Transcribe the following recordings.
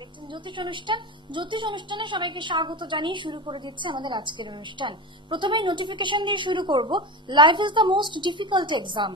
দেখছেন জ্যোতিষ অনুষ্ঠান। জ্যোতিষ অনুষ্ঠানে সবাইকে স্বাগত জানিয়ে শুরু করে দিচ্ছে আমাদের আজকের অনুষ্ঠান। প্রথমেই নোটিফিকেশন দিয়ে শুরু করব। Life is the most difficult exam.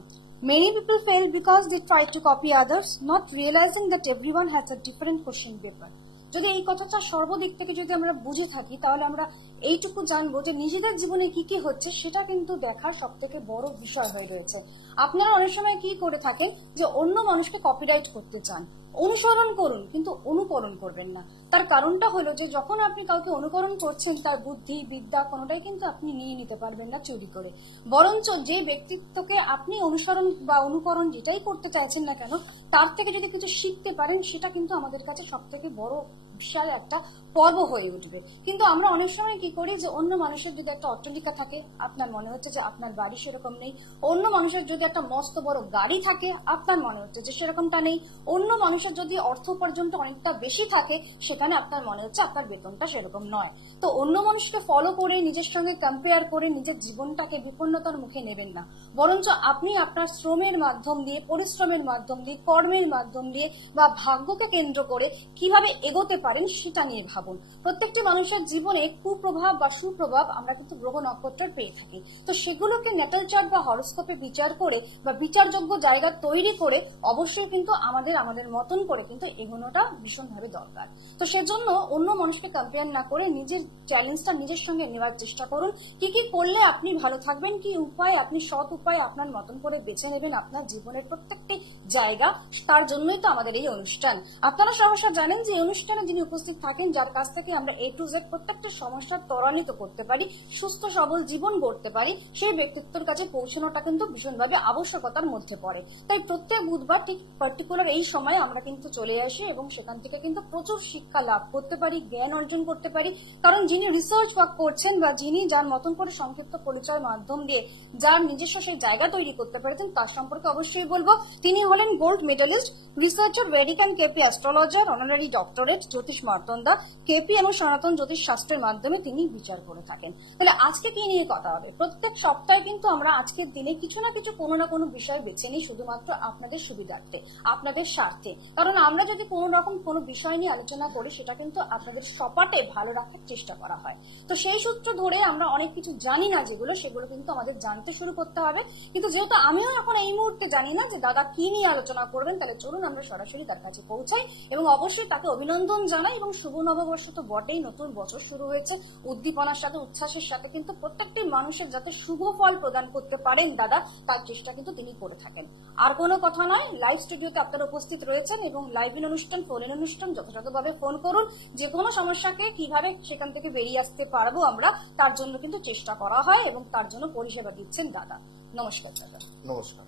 Many people fail because they try to copy others, not realizing that everyone has a different question paper. যদি এই কথাটা সর্বদিক থেকে যদি আমরা বুঝে থাকি তাহলে আমরা এইটুকু জানবো যে নিজেদের জীবনে কি কি হচ্ছে সেটা কিন্তু দেখার সব থেকে বড় বিষয় হয়ে রয়েছে। আপনারা অনেক সময় কি করে থাকেন যে অন্য মানুষকে কপিরাইট করতে চান, অনুসরণ করুন কিন্তু অনুকরণ করবেন না। তার কারণটা হলো যে যখন আপনি কাউকে অনুকরণ করছেন তার বুদ্ধি বিদ্যা কোনোটাই কিন্তু আপনি নিয়ে নিতে পারবেন না চুরি করে, বরঞ্চ যে ব্যক্তিত্বকে আপনি অনুসরণ বা অনুকরণ যেটাই করতে চাইছেন না কেন তার থেকে যদি কিছু শিখতে পারেন সেটা কিন্তু আমাদের কাছে সব থেকে বড় বিশাল একটা পর্ব হয়ে উঠবে। কিন্তু আমরা অনেক সময় কি করি যে অন্য মানুষের যদি একটা অট্টালিকা থাকে আপনার মনে হচ্ছে যে আপনার বাড়ি সেরকম নেই, অন্য মানুষের যদি একটা মস্ত বড় গাড়ি থাকে আপনার মনে হচ্ছে যে সেরকমটা নেই, অন্য মানুষের যদি অর্থ উপার্জনটা অনেকটা বেশি থাকে সেখানে আপনার মনে হচ্ছে আপনার বেতনটা সেরকম নয়। তো অন্য মানুষকে ফলো করে নিজের সঙ্গে কম্পেয়ার করে নিজের জীবনটাকে বিপন্নতার মুখে নেবেন না, বরঞ্চ আপনি আপনার শ্রমের মাধ্যম দিয়ে, পরিশ্রমের মাধ্যম দিয়ে, কর্মের মাধ্যম দিয়ে বা ভাগ্যকে কেন্দ্র করে কিভাবে এগোতে পারেন সেটা নিয়ে ভাবুন। প্রত্যেকটি মানুষের জীবনে কুপ্রভাব বা সুপ্রভাব আমরা কিন্তু গ্রহ নক্ষত্রের পেয়ে থাকি। তো সেগুলোকে ন্যাটাল চার্ট বা হরোস্কোপে বিচার করে বা বিচারযোগ্য জায়গা তৈরি করে অবশ্যই কিন্তু আমাদের মতন করে কিন্তু এগোনোটা ভীষণভাবে দরকার। তো সেজন্য অন্য মানুষকে কম্পেয়ার না করে নিজের চ্যালেঞ্জটা নিজের সঙ্গে নেওয়ার চেষ্টা করুন। কি কি করলে আপনি ভালো থাকবেন, কি উপায় আপনি সৎ উপায় আপনার মতন করে বেছে নেবেন আপনার জীবনের প্রত্যেকটি জায়গা, তার জন্যই তো আমাদের এই অনুষ্ঠান। আপনারা সহসা জানেন যে এই অনুষ্ঠানে যিনি উপস্থিত থাকেন যার কাছ থেকে আমরা A to Z প্রত্যেকটা সমস্যা ত্বরান্বিত করতে পারি, সুস্থ সবল জীবন গড়তে পারি, সেই ব্যক্তিত্বের কাছে পৌঁছানোটা কিন্তু ভীষণভাবে আবশ্যকতার মধ্যে পড়ে। তাই প্রত্যেক বুধবার ঠিক পার্টিকুলার এই সময় আমরা কিন্তু চলে আসি এবং সেখান থেকে কিন্তু প্রচুর শিক্ষা লাভ করতে পারি, জ্ঞান অর্জন করতে পারি। কারণ যিনি রিসার্চ ওয়ার্ক করছেন বা যিনি যার মতন করে সংক্ষিপ্ত পরিচয়ের মাধ্যম দিয়ে যার নিজস্ব সেই জায়গা তৈরি করতে পেরেছেন তার সম্পর্কে অবশ্যই বলবো। তিনি হলেন gold medalist, researcher, Vedic and KP astrologer, honorary doctorate, জ্যোতিষ মার্তণ্ডা, কেপি এবং সনাতন জ্যোতিষ শাস্ত্রের মাধ্যমে তিনি বিচার করে থাকেন। তাহলে আজকে কি নিয়ে কথা হবে? প্রত্যেক সপ্তাহে কিন্তু আমরা আজকের দিনে কিছু না কিছু কোনো না কোনো বিষয় বেছে নিই শুধুমাত্র আপনাদের সুবিধার্থে, আপনাদের স্বার্থে। কারণ আমরা যদি কোনো রকম কোনো বিষয় নিয়ে আলোচনা করি সেটা কিন্তু আপনাদের সপাটে ভালো রাখার চেষ্টা করা হয়। তো সেই সূত্র ধরে আমরা অনেক কিছু জানি না যেগুলো, সেগুলো কিন্তু আমাদের জানতে শুরু করতে হবে। কিন্তু যেহেতু আমিও এখন এই মুহূর্তে জানি না যে দাদা কি নিয়ে আলোচনা করবেন, তাহলে চলুন আমরা সরাসরি তার কাছে পৌঁছাই এবং অবশ্যই তাকে অভিনন্দন জানাই। এবং শুভ নববর্ষ তো বটেই, নতুন বছর শুরু হয়েছে, উদ্দীপনার সাথে উচ্ছ্বাসের সাথে কিন্তু প্রত্যেকটি মানুষের যাতে শুভ ফল প্রদান করতে পারেন দাদা তার চেষ্টা কিন্তু তিনি করে থাকেন। আর কোনো কথা নয়, লাইভ স্টুডিওতে আপনারা উপস্থিত রয়েছেন এবং লাইভ ইন অনুষ্ঠান, ফোন ইন অনুষ্ঠান যথাযথভাবে ফোন করুন। যে কোনো সমস্যাকে কিভাবে সেখান থেকে বেরিয়ে আসতে পারবো আমরা তার জন্য কিন্তু চেষ্টা করা হয় এবং তার জন্য পরিষেবা দিচ্ছেন দাদা। নমস্কার দাদা। নমস্কার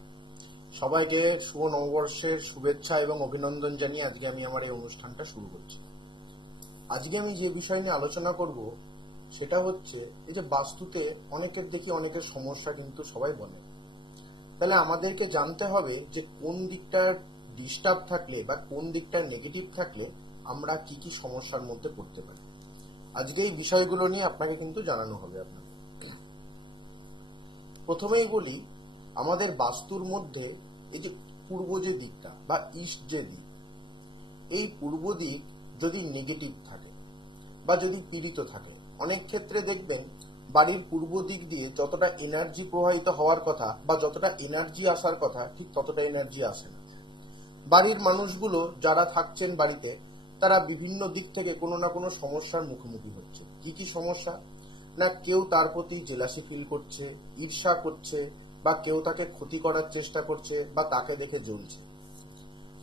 সবাইকে, শুভ নববর্ষের শুভেচ্ছা এবং অভিনন্দন জানিয়ে আজকে আমি আমার এই অনুষ্ঠানটা শুরু করছি। আজকে আমি যে বিষয় নিয়ে আলোচনা করব সেটা হচ্ছে এই যে বাস্তুতে অনেকের দেখি অনেকের সমস্যা কিন্তু সবাই বলে, তাহলে আমাদেরকে জানতে হবে যে কোন দিকটা ডিস্টার্ব থাকলে বা কোন দিকটা নেগেটিভ থাকলে আমরা কি কি সমস্যার মধ্যে পড়তে পারি। আজকে এই বিষয়গুলো নিয়ে আপনাকে কিন্তু জানানো হবে। আপনাকে প্রথমেই বলি, আমাদের বাস্তুর মধ্যে এই যে পূর্ব যে দিকটা বা ইস্ট যে দিক, এই পূর্ব দিক যদি নেগেটিভ থাকে বা যদি পীড়িত থাকে, অনেক ক্ষেত্রে দেখবেন বাড়ির পূর্ব দিক দিয়ে যতটা এনার্জি প্রবাহিত হওয়ার কথা বা যতটা এনার্জি আসার কথা ঠিক ততটা এনার্জি আসে না। বাড়ির মানুষগুলো যারা থাকছেন বাড়িতে তারা বিভিন্ন দিক থেকে কোনো না কোনো সমস্যার মুখোমুখি হচ্ছে। কি কি সমস্যা না, কেউ তার প্রতি জেলাসি ফিল করছে, ঈর্ষা করছে, বা কেউ তাকে ক্ষতি করার চেষ্টা করছে বা তাকে দেখে জ্বলছে।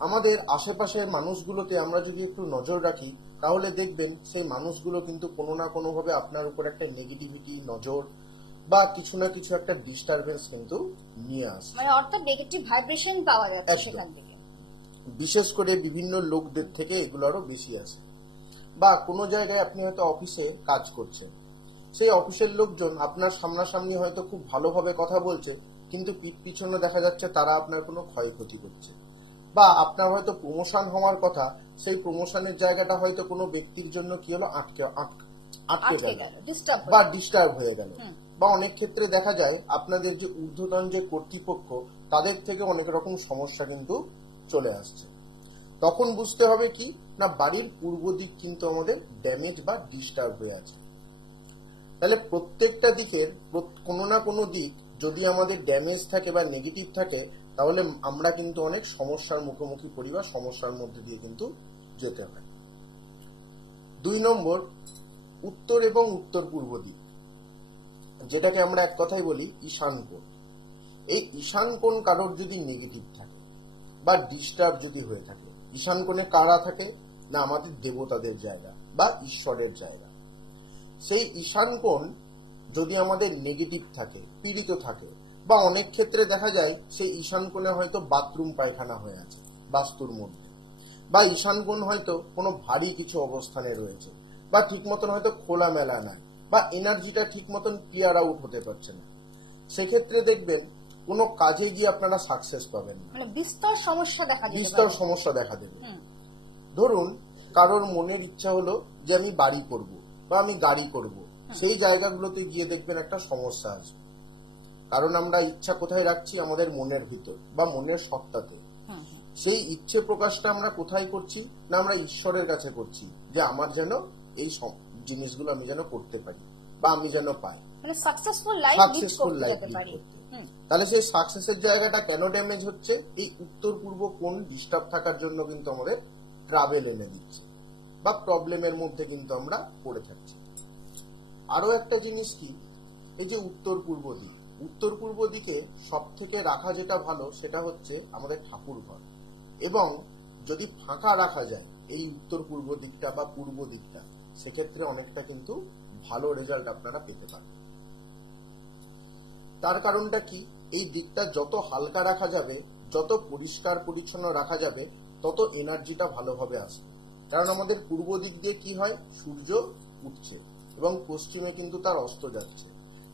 আমাদের আশেপাশের মানুষগুলোতে আমরা যদি একটু নজর রাখি তাহলে দেখবেন সেই মানুষগুলো কিন্তু কোনো না কোনো ভাবে আপনার উপর একটা নেগেটিভিটি, নজর বা কিছু না কিছু একটা ডিস্টারবেন্স কিন্তু নিয়ে আসে, মানে অর্থাৎ নেগেটিভ ভাইব্রেশন পাওয়া যাচ্ছে সেখান থেকে। বিশেষ করে বিভিন্ন লোকদের থেকে এগুলো আরো বেশি আসে। বা কোনো জায়গায় আপনি হয়তো অফিসে কাজ করছেন, সেই অফিসের লোকজন আপনার সামনাসামনি হয়তো খুব ভালোভাবে কথা বলছে, কিন্তু পিঠ পিছনে দেখা যাচ্ছে তারা আপনার কোনো ক্ষয়ক্ষতি করছে। বা আপনার হয়তো প্রমোশন হওয়ার কথা, সেই প্রমোশনের জায়গাটা হয়তো কোনো ব্যক্তির জন্য কি হলো আটকে গেল বা ডিস্টার্ব হয়ে গেল। বা অনেক ক্ষেত্রে দেখা যায় আপনাদের যে ঊর্ধ্বতন যে কর্তৃপক্ষ তাদের থেকে অনেক রকম সমস্যা কিন্তু চলে আসছে। তখন বুঝতে হবে কি না বাড়ির পূর্ব দিক কিন্তু আমাদের ড্যামেজ বা ডিস্টার্ব হয়ে আছে। তাহলে প্রত্যেকটা দিকের কোনো না কোনো দিক যদি আমাদের ড্যামেজ থাকে বা নেগেটিভ থাকে, তাহলে আমরা কিন্তু অনেক সমস্যার মুখোমুখি পড়ি বা সমস্যার মধ্যে দিয়ে কিন্তু যেতে হয়। 2 নম্বর, উত্তর এবং উত্তর পূর্ব দিক, যেটাকে আমরা এক কথায় বলি ঈশান কোণ। এই ঈশান কোণ কারোর যদি নেগেটিভ থাকে বা ডিস্টার্ব যদি হয়ে থাকে, ঈশান কোণে কারা থাকে না আমাদের দেবতাদের জায়গা বা ঈশ্বরের জায়গা। সেই ঈশান কোণ যদি আমাদের নেগেটিভ থাকে, পীড়িত থাকে, বা অনেক ক্ষেত্রে দেখা যায় সেই ঈশান কোণে হয়তো বাথরুম পায়খানা হয়ে আছে বাস্তুর মধ্যে, বা ঈশান কোণ হয়তো কোনো ভারী কিছু অবস্থানে রয়েছে, বা ঠিক মতন হয়তো খোলামেলা নাই, বা এনার্জিটা ঠিক মতন ক্লিয়ার আউট হতে পারছে না, সেক্ষেত্রে দেখবেন কোনো কাজে গিয়ে আপনারা সাকসেস পাবেন না, মানে বিস্তর সমস্যা দেখা দেবে। বিস্তর সমস্যা দেখা দেবে। ধরুন কারোর মনের ইচ্ছা হলো যে আমি বাড়ি করব বা আমি গাড়ি করব, সেই জায়গাগুলোতে গিয়ে দেখবেন একটা সমস্যা আছে। কারণ আমরা ইচ্ছা কোথায় রাখছি? আমাদের মনের ভিতর বা মনের সত্তাতে। সেই ইচ্ছে প্রকাশটা আমরা কোথায় করছি? না আমরা ঈশ্বরের কাছে করছি, যে আমার যেন এই জিনিসগুলো আমি যেন করতে পারি বা আমি যেন পাই, মানে সাকসেসফুল লাইফ লিড করতে পারি। তাহলে সেই সাকসেসের জায়গাটা কেন ড্যামেজ হচ্ছে? এই উত্তর পূর্ব কোণ ডিস্টার্ব থাকার জন্য কিন্তু আমাদের ট্রাভেল এনে দিচ্ছে বা প্রবলেমের মধ্যে কিন্তু আমরা পড়ে থাকছি। আরো একটা জিনিস কি, এই যে উত্তর পূর্ব দিক, উত্তর পূর্ব দিকে সব থেকে রাখা যেটা ভালো সেটা হচ্ছে আমাদের ঠাকুর ঘর, এবং যদি ফাঁকা রাখা যায় এই উত্তর পূর্ব দিকটা বা পূর্ব দিকটা, সেক্ষেত্রে অনেকটা কিন্তু ভালো রেজাল্ট আপনারা পেতে পারেন। তার কারণটা কি? এই দিকটা যত হালকা রাখা যাবে, যত পরিষ্কার পরিচ্ছন্ন রাখা যাবে, তত এনার্জিটা ভালোভাবে আসবে। কারণ আমাদের পূর্ব দিক দিয়ে কি হয়? সূর্য উঠছে এবং পশ্চিমে কিন্তু তার অস্ত যাচ্ছে।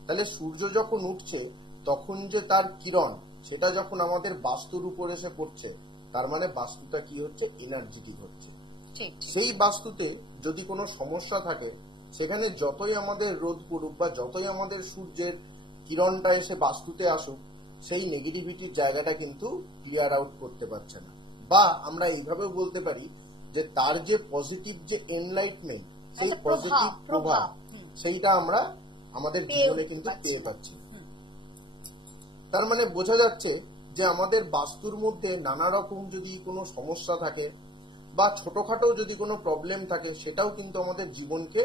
তাহলে সূর্য যখন উঠছে তখন যে তার কিরণ, সেটা যখন আমাদের বাস্তুর উপর এসে পড়ছে, তার মানে বাস্তুটা কি হচ্ছে? এনার্জেটিক হচ্ছে। সেই বাস্তুতে যদি কোনো সমস্যা থাকে, সেখানে যতই আমাদের রোদ পড়ুক বা যতই আমাদের সূর্যের কিরণটা এসে বাস্তুতে আসুক, সেই নেগেটিভিটির জায়গাটা কিন্তু ক্লিয়ার আউট করতে পারছে না। বা আমরা এইভাবেও বলতে পারি যে তার যে পজিটিভ যে এনলাইটমেন্ট, সেই পজিটিভ প্রভাব, সেইটা আমরা আমাদের জীবনে কিন্তু পেয়ে পাচ্ছি। তার মানে বোঝা যাচ্ছে যে আমাদের বাস্তুর মধ্যে নানা রকম যদি কোনো সমস্যা থাকে বা ছোটখাটো যদি কোনো প্রবলেম থাকে, সেটাও কিন্তু আমাদের জীবনকে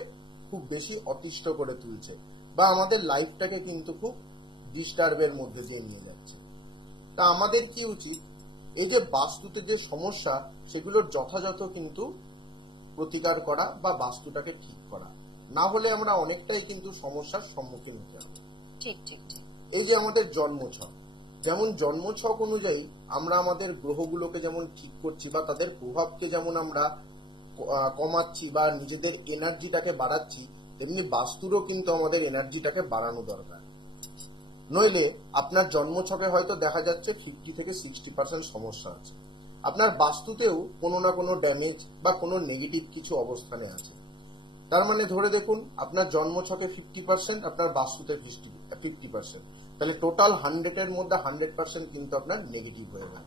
খুব বেশি অতিষ্ঠ করে তুলছে বা আমাদের লাইফটাকে কিন্তু খুব ডিস্টার্বের মধ্যে দিয়ে নিয়ে যাচ্ছে। তা আমাদের কি উচিত? এই যে বাস্তুতে যে সমস্যা, সেগুলোর যথাযথ কিন্তু প্রতিকার করা বা বাস্তুটাকে ঠিক করা, না হলে আমরা অনেকটাই কিন্তু সমস্যার সম্মুখীন হতে হবে। ঠিক ঠিক ঠিক। এই যে আমাদের জন্মছক, যেমন জন্মছক অনুযায়ী আমরা আমাদের গ্রহগুলোকে যেমন ঠিক করছি বা তাদের প্রভাবকে যেমন আমরা কমাচ্ছি বা নিজেদের এনার্জিটাকে বাড়াচ্ছি, তেমনি বাস্তুরও কিন্তু আমাদের এনার্জিটাকে বাড়ানো দরকার। নইলে আপনার জন্মছকে হয়তো দেখা যাচ্ছে 50 থেকে 60% সমস্যা আছে, আপনার বাস্তুতেও কোনো না কোনো ড্যামেজ বা কোনো নেগেটিভ কিছু অবস্থানে আছে। তার মানে ধরে দেখুন আপনার জন্মছকে 50%, আপনার বাস্তুতে 50%, তাহলে টোটাল 100 এর মধ্যে 100% কিন্তু আপনার নেগেটিভ হয়ে গেল।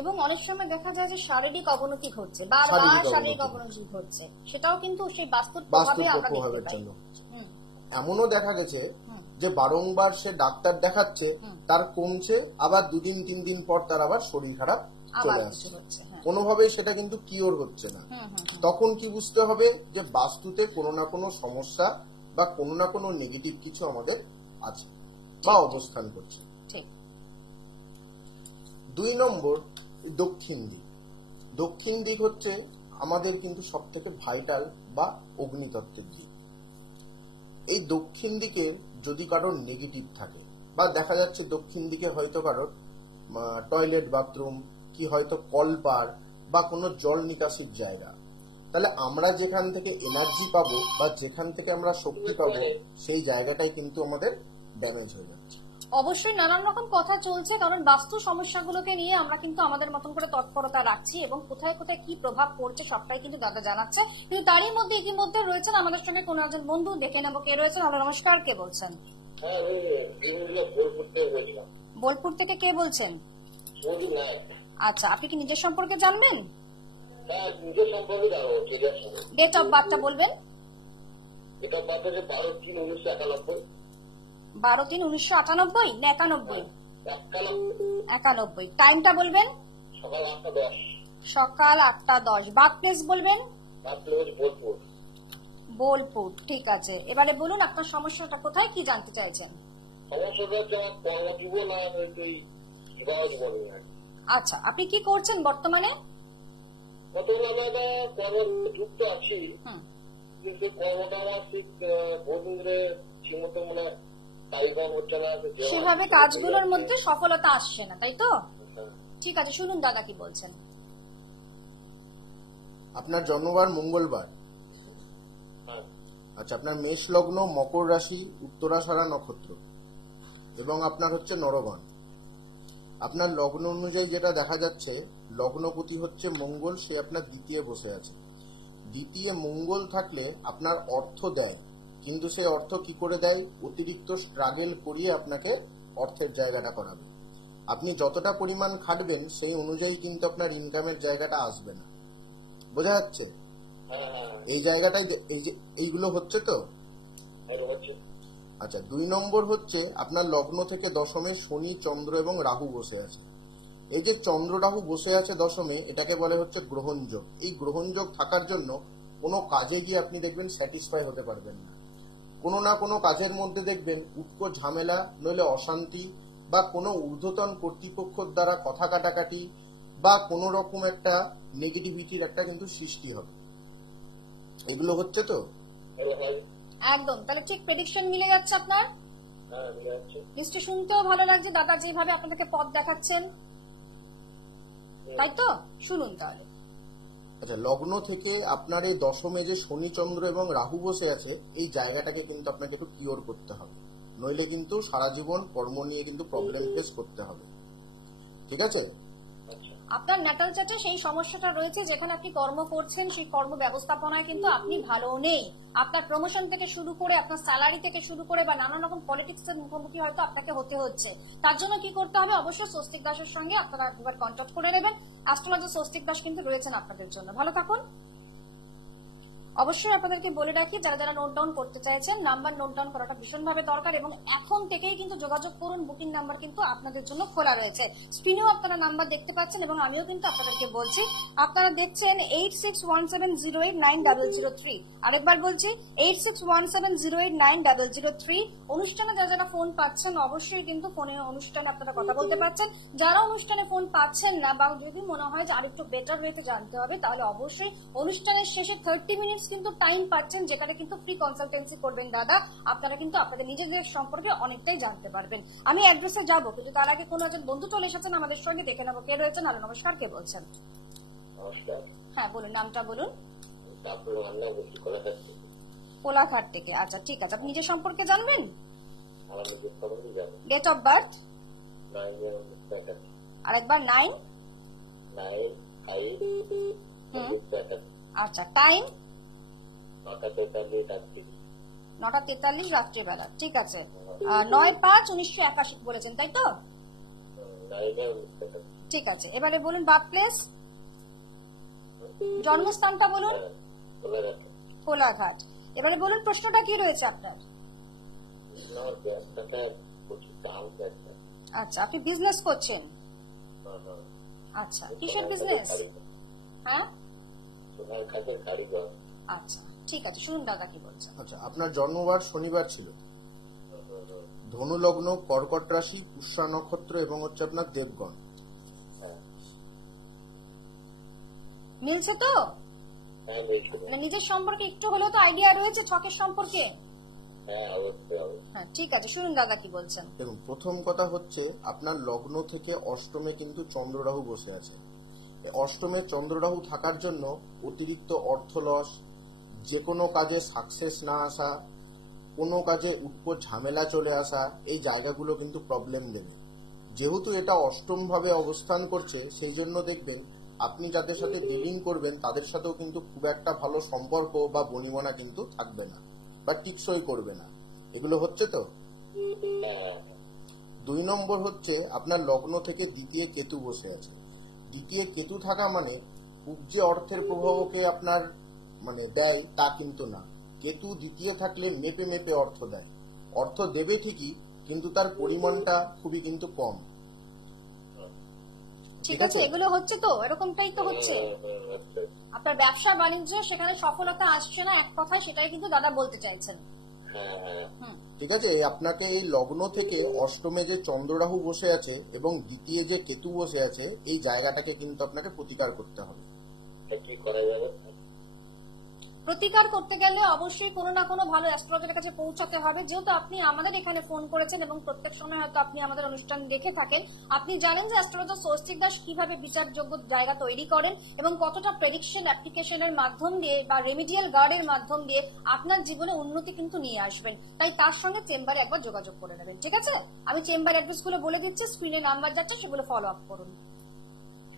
এবং অনেক সময় দেখা যায় যে শারীরিক অবনতি ঘটছে, বারবার শারীরিক অবনতি ঘটছে, সেটাও কিন্তু সেই বাস্তুর প্রভাবের জন্য হচ্ছে। এমনও দেখা গেছে যে বারংবার সে ডাক্তার দেখাচ্ছে, তার কমছে, আবার 2 দিন 3 দিন পর তার আবার শরীর খারাপ চলে আসছে, কোনোভাবেই সেটা কিন্তু কিওর হচ্ছে না। তখন কি বুঝতে হবে? যে বাস্তুতে কোনো না কোনো সমস্যা বা কোনো না কোনো নেগেটিভ কিছু আমাদের আছে বা অবস্থান করছে। 2 নম্বর, দক্ষিণ দিক। দক্ষিণ দিক হচ্ছে আমাদের কিন্তু সব থেকে ভাইটাল বা অগ্নিতত্ত্বের দিক। এই দক্ষিণ দিকে যদি কারোর নেগেটিভ থাকে বা দেখা যাচ্ছে দক্ষিণ দিকে হয়তো কারোর টয়লেট বাথরুম কি হয়তো কলপার বা কোনো জল নিকাশির জায়গা, তাহলে আমরা যেখান থেকে এনার্জি পাবো বা যেখান থেকে আমরা শক্তি পাবো, সেই জায়গাটাই কিন্তু আমাদের ড্যামেজ হয়ে যাচ্ছে। অবশ্যই নানান রকম কথা চলছে, কারণ বাস্তু সমস্যাগুলোকে নিয়ে আমরা কিন্তু আমাদের মতন করে তৎপরতা রাখছি এবং কোথায় কোথায় কি প্রভাব পড়ছে সবটাই কিন্তু দাদা জানাচ্ছে। কিন্তু তারই মধ্যে ইতিমধ্যে রয়েছেন আমাদের সঙ্গে কোনো একজন বন্ধু, দেখে নেবো কে রয়েছেন। হ্যালো, নমস্কার, কে বলছেন? বোলপুর থেকে কে বলছেন? আচ্ছা, আপনি কি নিজের সম্পর্কে জানবেন? হ্যাঁ, নিজের সম্পর্কে জানো, ক্লিয়ার শুনো। ডেট অফ বার্থটা বলবেন। এটা বাদ হচ্ছে 12/3/1991। 12/3/1998 না 91? 91। 91। টাইমটা বলবেন। সকাল 8:10। সকাল 8:10। বার্থ প্লেস বলবেন। রাত্রে হচ্ছে বোলপুর। বোলপুর, ঠিক আছে। এবারে বলুন আপনার সমস্যাটা কোথায়, কি জানতে চাইছেন? সমস্যাটা হচ্ছে আমার কর্মজীবন আর এই বিবাহ জীবন নিয়ে। আচ্ছা, আপনি কি করছেন বর্তমানে? কতগুলো আমরা একটা কর্মে যুক্ত আছি, হুম, কিন্তু সেই কর্মটা আমার ঠিক বহুদিন ধরে ঠিকমতো মানে কারিগর হচ্ছে না। সেভাবে কাজগুলোর মধ্যে সফলতা আসছে না, তাই তো? হ্যাঁ। ঠিক আছে, শুনুন দাদা কি বলছেন। আপনার জন্মবার মঙ্গলবার। হ্যাঁ। আচ্ছা, আপনার মেষ লগ্ন, মকর রাশি, উত্তরাষাঢ়া নক্ষত্র এবং আপনার হচ্ছে নরগণ। আপনার লগ্ন অনুযায়ী যেটা দেখা যাচ্ছে, লগ্নপতি হচ্ছে মঙ্গল, সে আপনার দ্বিতীয় বসে আছে। দ্বিতীয় মঙ্গল থাকলে আপনার অর্থ দেয়, কিন্তু সে অর্থ কি করে দেয়? অতিরিক্ত স্ট্রাগল করিয়ে আপনাকে অর্থের জায়গাটা করাবে। আপনি যতটা পরিমাণ খাটবেন সেই অনুযায়ী কিন্তু আপনার ইনকামের জায়গাটা আসবে না। বোঝা যাচ্ছে? হ্যাঁ, হ্যাঁ, এই জায়গাটাই এইগুলো হচ্ছে তো। এটা হচ্ছে। আচ্ছা, 2 নম্বর হচ্ছে আপনার লগ্ন থেকে দশমে শনি, চন্দ্র এবং রাহু বসে আছে। এই যে চন্দ্র রাহু বসে আছে দশমে, এটাকে বলে হচ্ছে গ্রহণযোগ। এই গ্রহণযোগ থাকার জন্য কোনো কাজে গিয়ে আপনি দেখবেন স্যাটিসফাই হতে পারবেন না। কোনো না কোনো কাজের মধ্যে দেখবেন উটকো ঝামেলা, নইলে অশান্তি, বা কোনো ঊর্ধ্বতন কর্তৃপক্ষের দ্বারা কথা কাটাকাটি, বা কোনো রকম একটা নেগেটিভিটির একটা কিন্তু সৃষ্টি হবে। এগুলো হচ্ছে তো। এটা হয়। একদম, তাহলে ঠিক প্রেডিকশন মিলে যাচ্ছে আপনার। হ্যাঁ, মিলে যাচ্ছে। নিশ্চয় শুনতেও ভালো লাগছে দাদা যেভাবে আপনাদেরকে পথ দেখাচ্ছেন, তাই তো? শুনুন তাহলে। আচ্ছা, লগ্ন থেকে আপনার এই দশমে যে শনি, চন্দ্র এবং রাহু বসে আছে, এই জায়গাটাকে কিন্তু আপনাকে একটু কিওর করতে হবে, নইলে কিন্তু সারা জীবন কর্ম নিয়ে কিন্তু প্রবলেম ফেস করতে হবে। ঠিক আছে? আচ্ছা। আপনার নাটাল চার্টে সেই সমস্যাটা রয়েছে, যেখানে আপনি কর্ম করছেন সেই কর্ম ব্যবস্থাপনায় কিন্তু আপনি ভালো নেই। আপনার প্রমোশন থেকে শুরু করে আপনার স্যালারি থেকে শুরু করে বা নানান রকম পলিটিক্স এর মুখোমুখি হয়তো আপনাকে হতে হচ্ছে। তার জন্য কি করতে হবে? অবশ্যই স্বস্তিক দাসের সঙ্গে আপনারা একবার কন্ট্যাক্ট করে নেবেন। অ্যাস্ট্রোলজার স্বস্তিক দাস কিন্তু রয়েছেন আপনাদের জন্য। ভালো থাকুন। অবশ্যই আপনাদেরকে বলে রাখি, যারা যারা নোট ডাউন করতে চাইছেন, নাম্বার নোট ডাউন করাটা ভীষণভাবে দরকার এবং এখন থেকেই কিন্তু যোগাযোগ করুন। বুকিং নাম্বার কিন্তু আপনাদের জন্য খোলা রয়েছে। স্ক্রিনেও আপনারা নাম্বার দেখতে পাচ্ছেন এবং আমিও কিন্তু আপনাদেরকে বলছি। আপনারা দেখছেন 8617089003। আরেকবার বলছি 8617089003। অনুষ্ঠানে যারা যারা ফোন পাচ্ছেন অবশ্যই কিন্তু ফোনে অনুষ্ঠানে আপনারা কথা বলতে পারছেন। যারা অনুষ্ঠানে ফোন পাচ্ছেন না বা যদি মনে হয় যে আরেকটু বেটার ওয়েতে জানতে হবে, তাহলে অবশ্যই অনুষ্ঠানের শেষে 30 মিনিটস কিন্তু টাইম পাচ্ছেন, যেখানে কিন্তু ফ্রি কনসালটেন্সি করবেন দাদা। আপনারা কিন্তু আপনাদের নিজেদের সম্পর্কে অনেকটাই জানতে পারবেন। আমি অ্যাড্রেসে যাবো, কিন্তু তার আগে কোনো একজন বন্ধু চলে এসেছেন আমাদের সঙ্গে, দেখে নেবো কে রয়েছেন। হ্যালো, নমস্কার, কে বলছেন? নমস্কার। হ্যাঁ বলুন, নামটা বলুন। তারপরে রান্না বলছি কোলাঘাট থেকে। কোলাঘাট থেকে। আচ্ছা ঠিক আছে, আপনি নিজের সম্পর্কে জানবেন। আমার নিজের খবরই জানো। Date of birth 9/1981। আরেকবার 9। 9/5/1981। আচ্ছা, টাইম 9:43 9:43 রাত্রিবেলা। ঠিক আছে, 9/5/1981 বলেছেন, তাই তো? 9/1981। ঠিক আছে, এবারে বলুন বার্থ প্লেস, জন্মস্থানটা বলুন। কোলাঘাট। কোলাঘাট। এবারে বলুন প্রশ্নটা কি রয়েছে আপনার। আমার ব্যবসাটা প্রচুর ডাউন যাচ্ছে। আচ্ছা, আপনি বিজনেস করছেন? আচ্ছা, কিসের বিজনেস? হ্যাঁ, সোনার কাজের কারিগর। আচ্ছা ঠিক আছে, শুনুন দাদা কি বলছেন। আচ্ছা, আপনার জন্মবার শনিবার ছিল। ধনু লগ্ন, কর্কট রাশি, পুষ্যা নক্ষত্র এবং হচ্ছে আপনার দেবগণ। হ্যাঁ, মিলছে তো? হ্যাঁ, বলছি। না, নিজের সম্পর্কে একটু হলেও তো আইডিয়া রয়েছে ছকের সম্পর্কে। হ্যাঁ, অবশ্যই হবে। হ্যাঁ ঠিক আছে, শুনুন দাদা কি বলছেন। দেখুন, প্রথম কথা হচ্ছে আপনার লগ্ন থেকে অষ্টমে কিন্তু চন্দ্র রাহু বসে আছে। অষ্টমে চন্দ্র রাহু থাকার জন্য অতিরিক্ত অর্থ লস, যে কোনো কাজে সাকসেস না আসা, কোনো কাজে উৎপট ঝামেলা চলে আসা, এই জায়গাগুলো কিন্তু প্রবলেম দেবে। যেহেতু এটা অষ্টম ভাবে অবস্থান করছে, সেই জন্য দেখবেন আপনি যাদের সাথে ডিলিং করবেন তাদের সাথেও কিন্তু খুব একটা ভালো সম্পর্ক বা বনিবনা কিন্তু থাকবে না বা টিকসই করবে না। এগুলো হচ্ছে তো। হ্যাঁ, 2 নম্বর হচ্ছে আপনার লগ্ন থেকে দ্বিতীয় কেতু বসে আছে। দ্বিতীয় কেতু থাকা মানে খুব যে অর্থের প্রভাবকে আপনার মানে দেয় তা কিন্তু না। কেতু দ্বিতীয় থাকলে মেপে মেপে অর্থ দেয়, অর্থ দেবে ঠিকই, কিন্তু তার পরিমাণটা খুবই কিন্তু কম। ঠিক আছে, এগুলো হচ্ছে তো, এরকমটাই তো হচ্ছে। আপনার ব্যবসা বাণিজ্য সেখানে সফলতা আসছে না, এক কথায় সেটাই কিন্তু দাদা বলতে চাইছেন। ঠিক আছে, আপনাকে এই লগ্ন থেকে অষ্টমে যে চন্দ্ররাহু বসে আছে এবং দ্বিতীয় যে কেতু বসে আছে, এই জায়গাটাকে কিন্তু আপনাকে প্রতিকার করতে হবে। কি করা যাবে? প্রতিকার করতে গেলে অবশ্যই কোনো না কোনো ভালো অ্যাস্ট্রোলজারের কাছে পৌঁছাতে হবে। যেহেতু আপনি আমাদের এখানে ফোন করেছেন এবং প্রত্যেক সময় হয়তো আপনি আমাদের অনুষ্ঠান দেখে থাকেন, আপনি জানেন যে অ্যাস্ট্রোলজার স্বস্তিক দাস কিভাবে বিচারযোগ্য জায়গা তৈরি করেন এবং কতটা প্রেডিকশন অ্যাপ্লিকেশনের মাধ্যম দিয়ে বা রেমিডিয়াল গার্ডের মাধ্যম দিয়ে আপনার জীবনে উন্নতি কিন্তু নিয়ে আসবেন। তাই তার সঙ্গে চেম্বারে একবার যোগাযোগ করে নেবেন, ঠিক আছে? আমি চেম্বার অ্যাড্রেস গুলো বলে দিচ্ছি, স্ক্রিনে নাম্বার যাচ্ছে, সেগুলো ফলো আপ করুন।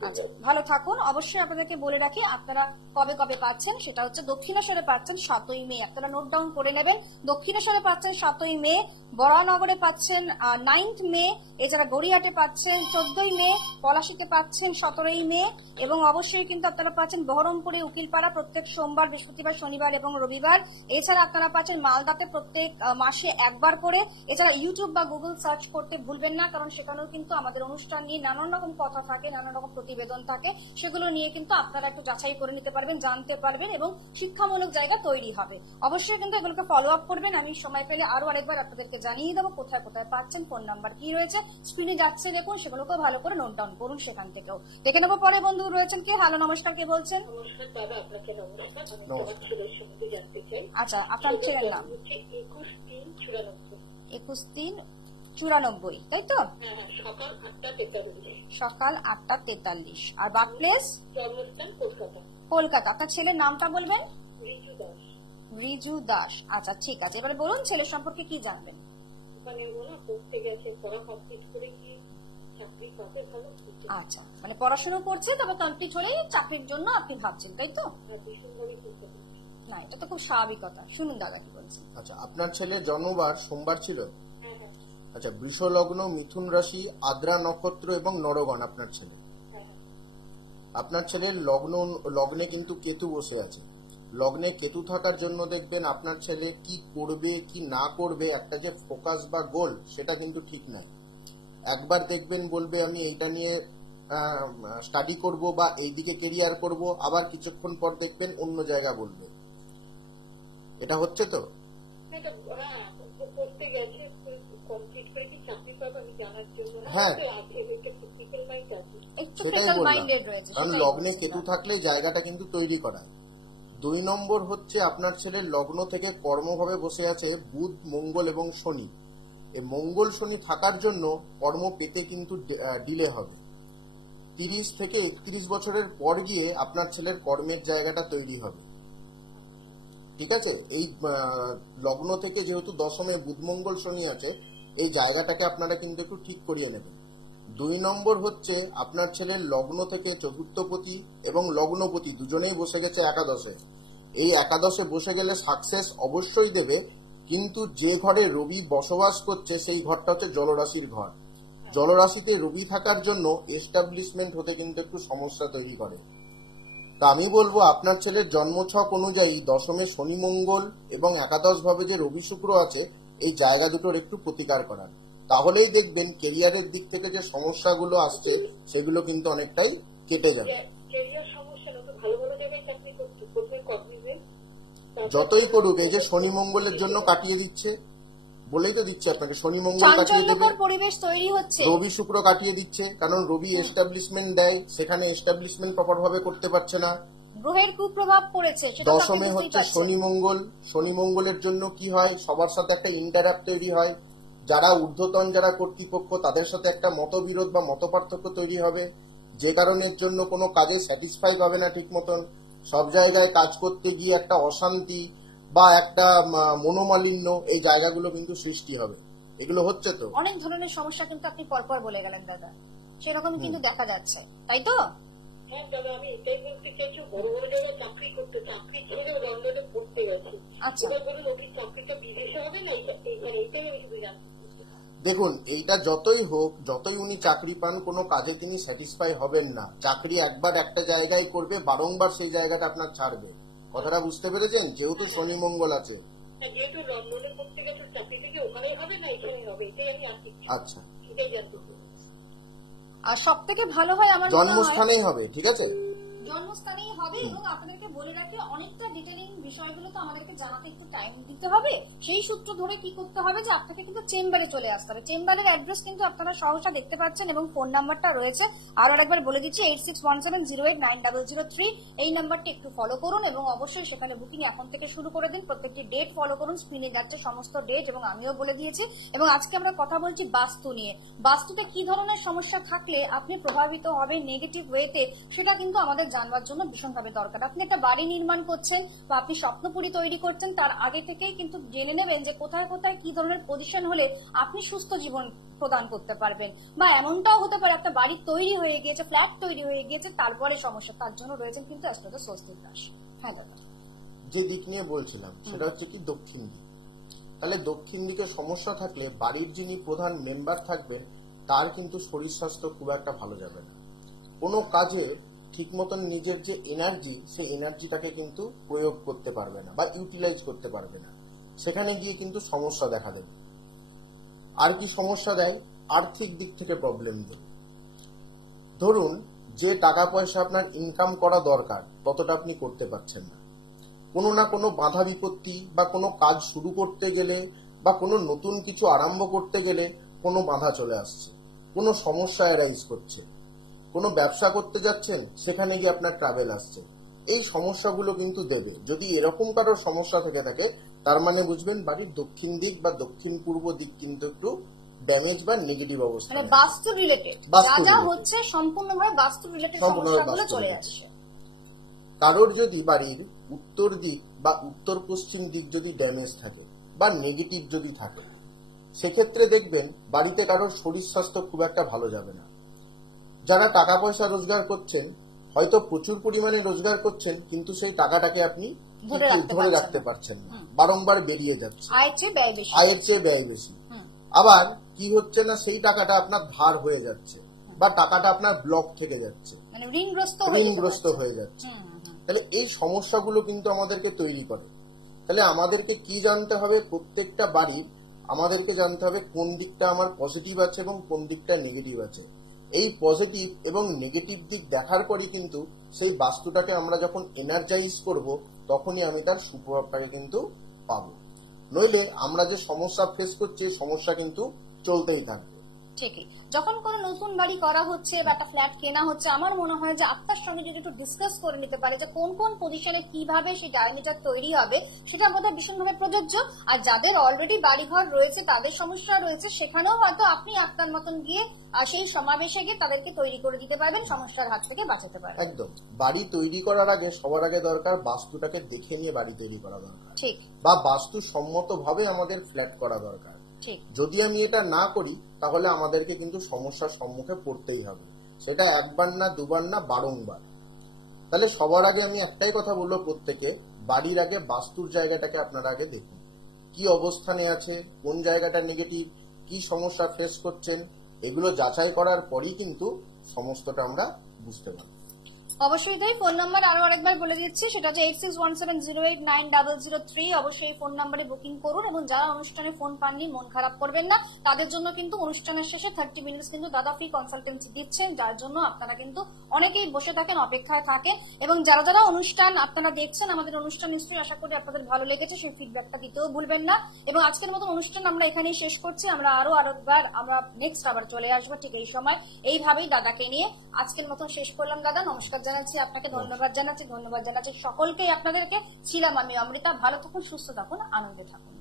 আচ্ছা, ভালো থাকুন। অবশ্যই আপনাদেরকে বলে রাখি, আপনারা কবে কবে পাচ্ছেন, সেটা হচ্ছে দক্ষিণেশ্বরে পাচ্ছেন 7ই মে, আপনারা নোট ডাউন করে নেবেন। দক্ষিণেশ্বরে পাচ্ছেন 7ই মে, বরানগরে পাচ্ছেন 9th মে, এছাড়া গড়িয়াটে পাচ্ছেন 14ই মে, পলাশীতে পাচ্ছেন 17ই মে, এবং অবশ্যই কিন্তু আপনারা পাচ্ছেন বহরমপুরে উকিলপাড়া প্রত্যেক সোমবার, বৃহস্পতিবার, শনিবার এবং রবিবার। এছাড়া আপনারা পাচ্ছেন মালদাতে প্রত্যেক মাসে একবার করে। এছাড়া ইউটিউব বা গুগল সার্চ করতে ভুলবেন না, কারণ সেখানেও কিন্তু আমাদের অনুষ্ঠান নিয়ে নানান রকম কথা থাকে, নানান রকম প্রতিবেদন থাকে, সেগুলো নিয়ে কিন্তু আপনারা একটু যাচাই করে নিতে পারবেন, জানতে পারবেন এবং শিক্ষামূলক জায়গা তৈরি হবে। অবশ্যই কিন্তু এগুলোকে ফলো আপ করবেন। আমি সময় পেলে আরো আরেকবার আপনাদেরকে জানিয়ে দেবো কোথায় কোথায় পাচ্ছেন, ফোন নাম্বার কি রয়েছে, স্ক্রিনে যাচ্ছে দেখুন, সেগুলোকে ভালো করে নোট ডাউন করুন, সেখান থেকেও দেখে নেবো। পরে বন্ধু রয়েছেন কে? হ্যালো, নমস্কার, কে বলছেন? নমস্কার দাদা, আপনাকে নমস্কার। আমি নমস্কার। তোমার ছেলের সম্বন্ধে জানতে চাই। আচ্ছা, আপনার ছেলের নাম? 21/3/94। 21/3/94, তাই তো? সকাল 8:43। সকাল 8:43। আর বার্থ প্লেস? জন্মস্থান কলকাতা। কলকাতা। আপনার ছেলের নামটা বলবেন? রিজু দাস। রিজু দাস। আচ্ছা, ঠিক আছে, এবারে বলুন ছেলের সম্পর্কে কি জানবেন। মানে ওরা পড়তে গেছে, পড়া কমপ্লিট করে কি চাকরি পাবে ভালো? আচ্ছা, মানে পড়াশোনা করছে, তবে কমপ্লিট হলেই চাকরির জন্য আপনি ভাবছেন, তাই তো? ভীষণভাবে চিন্তা করছি। না, এটা তো খুব স্বাভাবিক কথা। শুনুন দাদা কি বলছেন। আচ্ছা, আপনার ছেলের জন্মবার সোমবার ছিল? হ্যাঁ হ্যাঁ আচ্ছা, বৃষ লগ্ন, মিথুন রাশি, আদ্রা নক্ষত্র এবং নরগণ আপনার ছেলে। হ্যাঁ। আপনার ছেলের লগ্নে কিন্তু কেতু বসে আছে। লগ্নে কেতু থাকার জন্য দেখবেন আপনার ছেলে কি করবে কি না করবে, একটা যে ফোকাস বা গোল, সেটা কিন্তু ঠিক নাই। একবার দেখবেন বলবে আমি এইটা নিয়ে স্টাডি করব বা এইদিকে কেরিয়ার করব, আবার কিছুক্ষণ পর দেখবেন অন্য জায়গা বলবে। এটা হচ্ছে তো? পড়তে গেছে, কমপ্লিট করে কি চাকরি পাবে আমি জানার জন্য। হ্যাঁ, টেকনিক্যাল মাইন্ড আছে। সেটাই বললাম, কারণ লগ্নে কেতু থাকলে জায়গাটা কিন্তু তৈরি করায়। 2 নম্বর হচ্ছে আপনার ছেলের লগ্ন থেকে কর্মভাবে বসে আছে বুধ, মঙ্গল এবং শনি। এই মঙ্গল শনি থাকার জন্য কর্ম পেতে কিন্তু ডিলে হবে। 30 থেকে 31 বছরের পর গিয়ে আপনার ছেলের কর্মের জায়গাটা তৈরি হবে। ঠিক আছে, এই লগ্ন থেকে যেহেতু দশমে বুধ, মঙ্গল, শনি আছে, এই জায়গাটাকে আপনারা কিন্তু একটু ঠিক করিয়ে নেবেন। 2 নম্বর হচ্ছে আপনার ছেলের লগ্ন থেকে চতুর্থপতি এবং লগ্নপতি দুজনেই বসে গেছে একাদশে। এই একাদশে বসে গেলে সাকসেস অবশ্যই দেবে, কিন্তু যে ঘরে রবি বসবাস করছে সেই ঘরটা হচ্ছে জলরাশির ঘর। জলরাশিতে রবি থাকার জন্য এস্টাবলিশমেন্ট হতে কিন্তু একটু সমস্যা তৈরি করে। তা আমি বলবো আপনার ছেলের জন্মছক অনুযায়ী দশমে শনি, মঙ্গল এবং একাদশ ভাবে যে রবি, শুক্র আছে, এই জায়গা দুটোর একটু প্রতিকার করার। তাহলেই দেখবেন কেরিয়ারের দিক থেকে যে সমস্যাগুলো আসছে সেগুলো কিন্তু অনেকটাই কেটে যাবে। যতই করুক, এই যে শনি মঙ্গলের জন্য কাটিয়ে দিচ্ছে, বলেই তো দিচ্ছে আপনাকে, শনি মঙ্গল কাটিয়ে দেবে, পরিবেশ তৈরি হচ্ছে, রবি শুক্র কাটিয়ে দিচ্ছে, কারণ রবি এস্টাবলিশমেন্ট দেয়, সেখানে এস্টাবলিশমেন্ট প্রপার ভাবে করতে পারছে না। গ্রহের কুপ্রভাব পড়েছে। দশমে হচ্ছে শনি মঙ্গল। শনি মঙ্গলের জন্য কি হয়, সবার সাথে একটা ইন্টারাপ্ট তৈরি হয়। যারা ঊর্ধ্বতন, যারা কর্তৃপক্ষ, তাদের সাথে একটা মতবিরোধ বা মতপার্থক্য তৈরি হবে, যে কারণের জন্য কোনো কাজে স্যাটিসফাই পাবে না ঠিক মতন। সব জায়গায় কাজ করতে গিয়ে একটা অশান্তি বা একটা মনোমালিন্য, এই জায়গাগুলো কিন্তু সৃষ্টি হবে। এগুলো হচ্ছে তো অনেক ধরনের সমস্যা কিন্তু আপনি পরপর বলে গেলেন দাদা, সেরকম কিন্তু দেখা যাচ্ছে, তাই তো? হ্যাঁ দাদা, আমি এটাই বলতে চাইছি, বড় বড় জায়গায় চাকরি করতে, চাকরি ছেড়ে লন্ডনে পড়তে গেছে। আচ্ছা, বলুন ওই চাকরিটা বিদেশে হবে না, এটাই আমি শুধু জানতে। দেখুন, এইটা যতই হোক, যতই উনি চাকরি পান, কোনো কাজে তিনি স্যাটিসফাই হবেন না। চাকরি একবার একটা জায়গায় করবে, বারংবার সেই জায়গাটা আপনার ছাড়বে। কথাটা বুঝতে পেরেছেন? যেহেতু শনি মঙ্গল আছে। যেহেতু লন্ডনে করতে গেছে চাকরি থেকে ওখানেই হবে না এখানেই হবে, এটাই আমি আসছি। আচ্ছা, এটাই জানতে চাই। আর সব থেকে ভালো হয় আমার মনে হয় জন্মস্থানেই হবে, ঠিক আছে? জন্মস্থানেই হবে। এবং আপনাদেরকে বলে রাখি, অনেকটা ডিটেইলিং বিষয়গুলো তো আমাদেরকে জানাতে একটু টাইম দিতে হবে। সেই সূত্র ধরে কি করতে হবে যে আপনাকে কিন্তু চেম্বারে চলে আসতে হবে। চেম্বারের অ্যাড্রেস কিন্তু আপনারা সহসা দেখতে পাচ্ছেন এবং ফোন নাম্বারটা রয়েছে। আরো একবার বলে দিচ্ছি, 8617089003। এই নাম্বারটি একটু ফলো করুন এবং অবশ্যই সেখানে বুকিং এখন থেকে শুরু করে দিন। প্রত্যেকটি ডেট ফলো করুন, স্ক্রিনে যাচ্ছে সমস্ত ডেট এবং আমিও বলে দিয়েছি। এবং আজকে আমরা কথা বলছি বাস্তু নিয়ে। বাস্তুতে কি ধরনের সমস্যা থাকলে আপনি প্রভাবিত হবেন নেগেটিভ ওয়েতে, সেটা কিন্তু আমাদের জানবার জন্য ভীষণভাবে দরকার। আপনি একটা বাড়ি নির্মাণ করছেন বা আপনি স্বপ্নপুরী তৈরি করছেন, তার আগে থেকেই কিন্তু জেনে নেবেন যে কোথায় কোথায় কি ধরনের পজিশন হলে আপনি সুস্থ জীবন প্রদান করতে পারবেন। বা এমনটাও হতে পারে একটা বাড়ি তৈরি হয়ে গিয়েছে, ফ্ল্যাট তৈরি হয়ে গিয়েছে, তারপরে সমস্যা। তার জন্য রয়েছেন কিন্তু অ্যাস্ট্রোলজার স্বস্তিক দাস। হ্যাঁ দাদা, যে দিক নিয়ে বলছিলাম সেটা হচ্ছে কি দক্ষিণ দিক। তাহলে দক্ষিণ দিকে সমস্যা থাকলে বাড়ির যিনি প্রধান মেম্বার থাকবেন তার কিন্তু শরীর স্বাস্থ্য খুব একটা ভালো যাবে না। কোনো কাজে ঠিক মতন নিজের যে এনার্জি, সেই এনার্জিটাকে কিন্তু প্রয়োগ করতে পারবে না বা ইউটিলাইজ করতে পারবে না। সেখানে গিয়ে কিন্তু সমস্যা দেখা দেবে। আর কি সমস্যা দেয়? আর্থিক দিক থেকে প্রবলেম দেবে। ধরুন, যে টাকা পয়সা আপনার ইনকাম করা দরকার ততটা আপনি করতে পারছেন না। কোনো না কোনো বাধা বিপত্তি বা কোনো কাজ শুরু করতে গেলে বা কোনো নতুন কিছু আরম্ভ করতে গেলে কোনো বাধা চলে আসছে, কোনো সমস্যা অ্যারাইজ করছে। কোনো ব্যবসা করতে যাচ্ছেন, সেখানে গিয়ে আপনার ট্রাভেল আসছে। এই সমস্যাগুলো কিন্তু দেবে। যদি এরকম কারোর সমস্যা থেকে থাকে, তার মানে বুঝবেন বাড়ির দক্ষিণ দিক বা দক্ষিণ পূর্ব দিক কিন্তু একটু ড্যামেজ বা নেগেটিভ অবস্থা, মানে বাস্তু রিলেটেড যা হচ্ছে সম্পূর্ণভাবে বাস্তু রিলেটেড সমস্যাগুলো চলে আসছে। কারোর যদি বাড়ির উত্তর দিক বা উত্তর পশ্চিম দিক যদি ড্যামেজ থাকে বা নেগেটিভ যদি থাকে, সেক্ষেত্রে দেখবেন বাড়িতে কারোর শরীর স্বাস্থ্য খুব একটা ভালো যাবে না। যারা টাকা পয়সা রোজগার করছেন, হয়তো প্রচুর পরিমাণে রোজগার করছেন, কিন্তু সেই টাকাটাকে আপনি ধরে রাখতে পারছেন না, বারংবার বেরিয়ে যাচ্ছে, আয়ের চেয়ে ব্যয় বেশি। আবার কি হচ্ছে না, সেই টাকাটা আপনার ধার হয়ে যাচ্ছে বা টাকাটা আপনার ব্লক থেকে যাচ্ছে, ঋণগ্রস্ত হয়ে যাচ্ছে। তাহলে এই সমস্যাগুলো কিন্তু আমাদেরকে তৈরি করে। তাহলে আমাদেরকে কি জানতে হবে? প্রত্যেকটা বাড়ির আমাদেরকে জানতে হবে কোন দিকটা আমার পজিটিভ আছে এবং কোন দিকটা নেগেটিভ আছে। এই পজিটিভ এবং নেগেটিভ দিক দেখার পরই কিন্তু সেই বাস্তুটাকে আমরা যখন এনার্জাইজ করব, তখনই আমি তার সুপ্রভাবটাকে কিন্তু পাবো। নইলে আমরা যে সমস্যা ফেস করছি, সমস্যা কিন্তু চলতেই থাকবে। ঠিকই। যখন কোনো নতুন বাড়ি করা হচ্ছে বা একটা ফ্ল্যাট কেনা হচ্ছে, আমার মনে হয় যে আপনার সঙ্গে যদি একটু ডিসকাস করে নিতে পারে যে কোন কোন পজিশনে কিভাবে সেই ডায়ামিটার তৈরি হবে, সেটা বোধহয় ভীষণভাবে প্রযোজ্য। আর যাদের অলরেডি বাড়িঘর রয়েছে, তাদের সমস্যা রয়েছে, সেখানেও হয়তো আপনি আপনার মতন গিয়ে সেই সমাবেশে গিয়ে তাদেরকে তৈরি করে দিতে পারবেন, সমস্যার হাত থেকে বাঁচাতে পারবেন। একদম। বাড়ি তৈরি করার আগে সবার আগে দরকার বাস্তুটাকে দেখে নিয়ে বাড়ি তৈরি করা দরকার। ঠিক। বা বাস্তু সম্মত ভাবে আমাদের ফ্ল্যাট করা দরকার। যদি আমি এটা না করি, তাহলে আমাদেরকে কিন্তু সমস্যার সম্মুখে পড়তেই হবে। সেটা একবার না, দুবার না, বারংবার। তাহলে সবার আগে আমি একটাই কথা বলবো, প্রত্যেকে বাড়ির আগে বাস্তুর জায়গাটাকে আপনারা আগে দেখুন, কি অবস্থানে আছে, কোন জায়গাটা নেগেটিভ, কি সমস্যা ফেস করছেন, এগুলো যাচাই করার পরই কিন্তু সমস্তটা আমরা বুঝতে পারবো। অবশ্যই তাই। ফোন নাম্বার আরো আরেকবার বলে দিচ্ছি, সেটা হচ্ছে 8617089003। অবশ্যই এই ফোন নাম্বারে বুকিং করুন। এবং যারা অনুষ্ঠানে ফোন পাননি, মন খারাপ করবেন না, তাদের জন্য কিন্তু অনুষ্ঠানের শেষে 30 মিনিটস কিন্তু দাদা ফ্রি কনসালটেন্সি দিচ্ছেন, যার জন্য আপনারা কিন্তু অনেকেই বসে থাকেন, অপেক্ষায় থাকেন। এবং যারা যারা অনুষ্ঠান আপনারা দেখছেন, আমাদের অনুষ্ঠান নিশ্চয়ই আশা করি আপনাদের ভালো লেগেছে, সেই ফিডব্যাকটা দিতেও ভুলবেন না। এবং আজকের মতন অনুষ্ঠান আমরা এখানেই শেষ করছি। আমরা আরো আরেকবার নেক্সট আবার চলে আসবো ঠিক এই সময়, এইভাবেই দাদাকে নিয়ে। আজকের মতন শেষ করলাম দাদা, নমস্কার জানাচ্ছি আপনাকে, ধন্যবাদ জানাচ্ছি সকলকেই। আপনাদেরকে ছিলাম আমি অমৃতা। ভালো থাকুন, সুস্থ থাকুন, আনন্দে থাকুন।